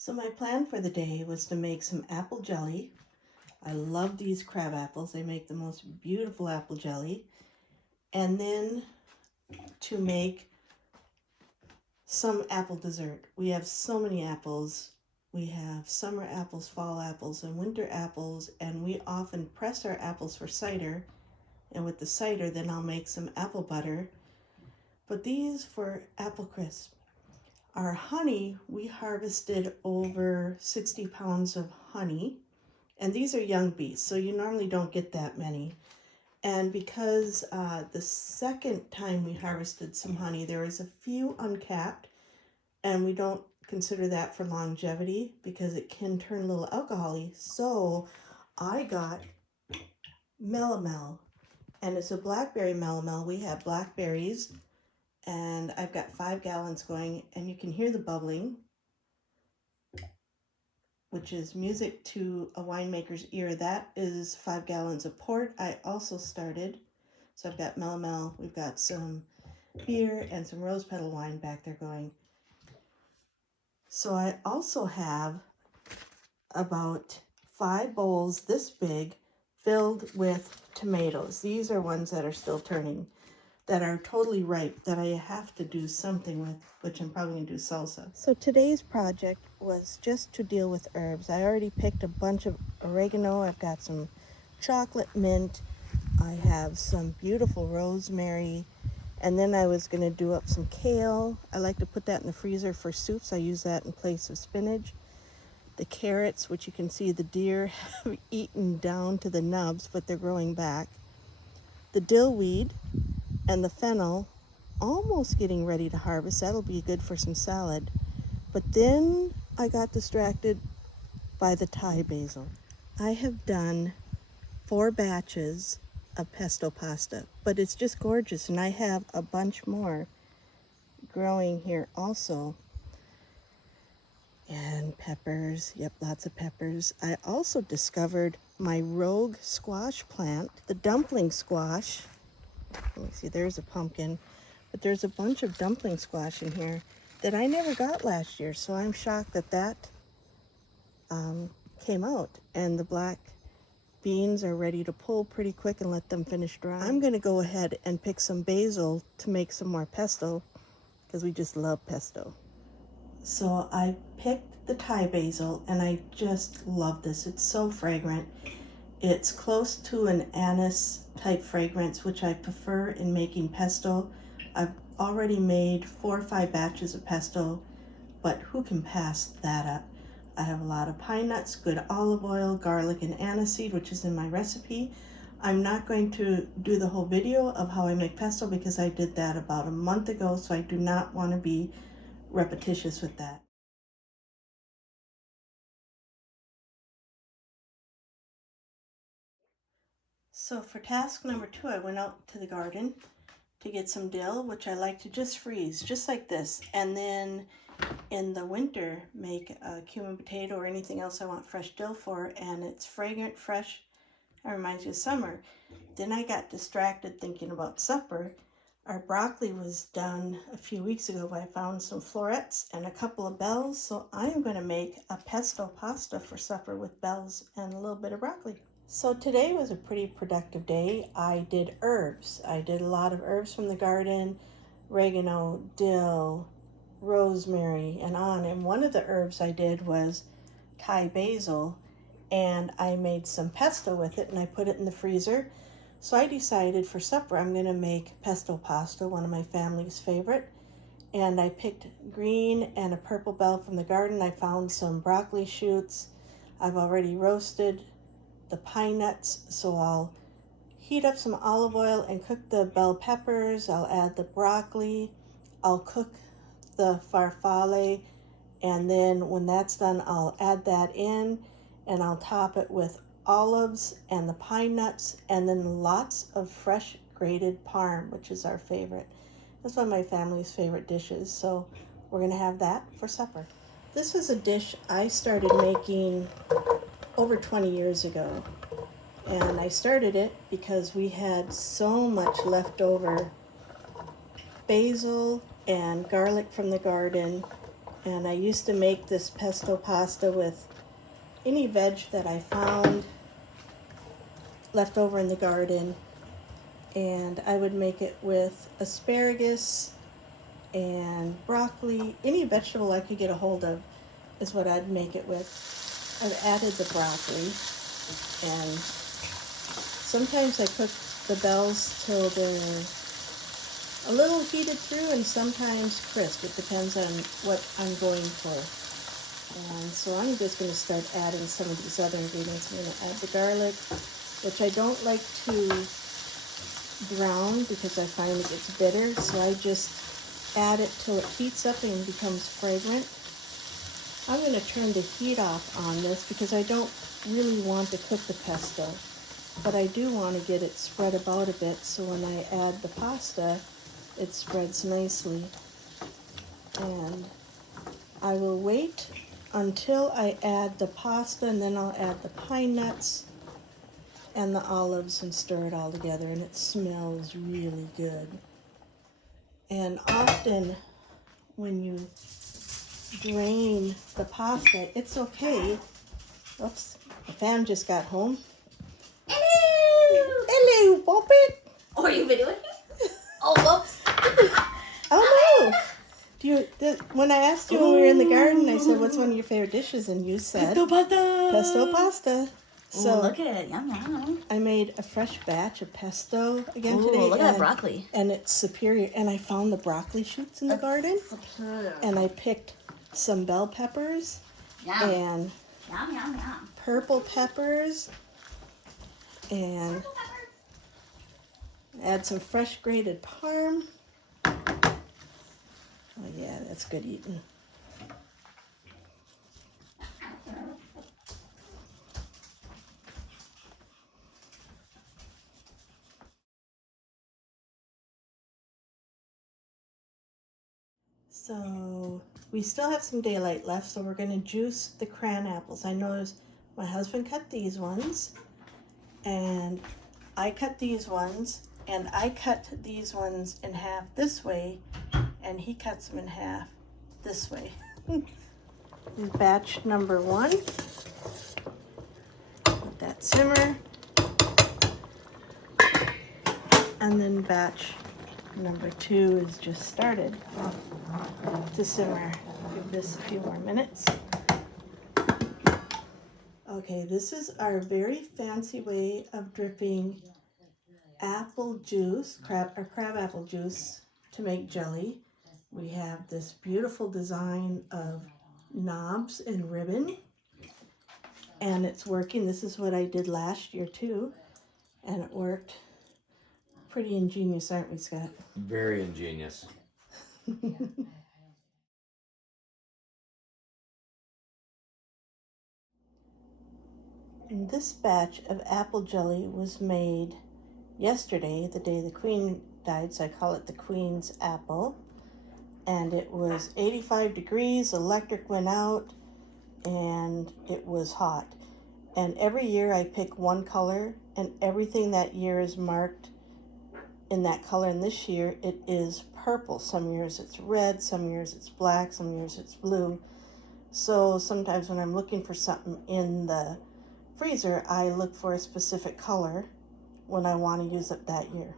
So my plan for the day was to make some apple jelly. I love these crab apples. They make the most beautiful apple jelly. And then to make some apple dessert. We have so many apples. We have summer apples, fall apples, and winter apples, and we often press our apples for cider. And with the cider, then I'll make some apple butter. But these for apple crisp. Our honey, we harvested over 60 pounds of honey. And these are young bees, so you normally don't get that many. And because the second time we harvested some honey, there was a few uncapped, and we don't consider that for longevity because it can turn a little alcohol-y. So I got melomel, and it's a blackberry melomel. We have blackberries, and I've got 5 gallons going, and you can hear the bubbling, which is music to a winemaker's ear. That is 5 gallons of port I also started. So I've got melomel, we've got some beer, and some rose petal wine back there going. So I also have about 5 bowls this big filled with tomatoes. These are ones that are still turning, that are totally ripe, that I have to do something with, which I'm probably going to do salsa. So today's project was just to deal with herbs. I already picked a bunch of oregano. I've got some chocolate mint. I have some beautiful rosemary. And then I was going to do up some kale. I like to put that in the freezer for soups. I use that in place of spinach. The carrots, which you can see the deer have eaten down to the nubs, but they're growing back. The dill weed and the fennel, almost getting ready to harvest. That'll be good for some salad. But then I got distracted by the Thai basil. I have done 4 batches of pesto pasta, but it's just gorgeous, and I have a bunch more growing here also. And peppers, yep, lots of peppers. I also discovered my rogue squash plant, the dumpling squash. Let me see, there's a pumpkin, but there's a bunch of dumpling squash in here that I never got last year, so I'm shocked that that came out. And the black beans are ready to pull pretty quick and let them finish drying. I'm going to go ahead and pick some basil to make some more pesto because we just love pesto. So I picked the Thai basil, and I just love this. It's so fragrant. It's close to an anise type fragrance, which I prefer in making pesto. I've already made 4 or 5 batches of pesto, but who can pass that up? I have a lot of pine nuts, good olive oil, garlic, and aniseed, which is in my recipe. I'm not going to do the whole video of how I make pesto because I did that about a month ago, so I do not want to be repetitious with that. So for task number 2, I went out to the garden to get some dill, which I like to just freeze, just like this. And then in the winter, make a cumin potato or anything else I want fresh dill for, and it's fragrant, fresh, and reminds you of summer. Then I got distracted thinking about supper. Our broccoli was done a few weeks ago, but I found some florets and a couple of bells, so I am going to make a pesto pasta for supper with bells and a little bit of broccoli. So today was a pretty productive day. I did herbs. I did a lot of herbs from the garden, oregano, dill, rosemary, and on. And one of the herbs I did was Thai basil, and I made some pesto with it, and I put it in the freezer. So I decided for supper I'm going to make pesto pasta, one of my family's favorite. And I picked green and a purple bell from the garden. I found some broccoli shoots. I've already roasted the pine nuts, so I'll heat up some olive oil and cook the bell peppers. I'll add the broccoli. I'll cook the farfalle, and then when that's done, I'll add that in, and I'll top it with olives and the pine nuts, and then lots of fresh grated parm, which is our favorite. That's one of my family's favorite dishes, so we're going to have that for supper. This is a dish I started making over 20 years ago, and I started it because we had so much leftover basil and garlic from the garden And I used to make this pesto pasta with any veg that I found left over in the garden. And I would make it with asparagus and broccoli. Any vegetable I could get a hold of is what I'd make it with. I've added the broccoli, and sometimes I cook the bells till they're a little heated through and sometimes crisp. It depends on what I'm going for. And so I'm just going to start adding some of these other ingredients. I'm going to add the garlic, which I don't like to brown because I find it gets bitter. So I just add it till it heats up and becomes fragrant. I'm going to turn the heat off on this because I don't really want to cook the pesto, but I do want to get it spread about a bit so when I add the pasta, it spreads nicely. And I will wait until I add the pasta, and then I'll add the pine nuts and the olives and stir it all together, and it smells really good. And often when you drain the pasta, it's okay. Oops, the fam just got home. Hello! Hello, Poppet! Oh, are you videoing? Oh, whoops. Oh no! When I asked you when we were in the garden, I said, what's one of your favorite dishes? And you said Pesto pasta. pesto pasta. So Ooh, look at it. Yum, yum. I made a fresh batch of pesto again Ooh, today. look at that broccoli. And it's superior. And I found the broccoli shoots in the garden. Superior. And I picked some bell peppers Yum. and Yum, yum, yum. purple peppers. And add some fresh grated parm. Oh yeah, that's good eating. So we still have some daylight left, so we're going to juice the cran apples. I noticed my husband cut these ones, and I cut these ones, and I cut these ones in half this way, and he cuts them in half this way. Batch number 1. Let that simmer. And then batch number 2 is just started to simmer. Give this a few more minutes. Okay, this is our very fancy way of dripping apple juice, crab apple juice to make jelly. We have this beautiful design of knobs and ribbon, and it's working. This is what I did last year too, and it worked. Pretty ingenious, aren't we, Scott? Very ingenious. And this batch of apple jelly was made yesterday, the day the Queen died, so I call it the Queen's apple. And it was 85 degrees, electric went out, and it was hot. And every year I pick one color, and everything that year is marked in that color. And this year it is purple. Some years it's red, some years it's black, some years it's blue. So sometimes when I'm looking for something in the freezer, I look for a specific color when I want to use it that year.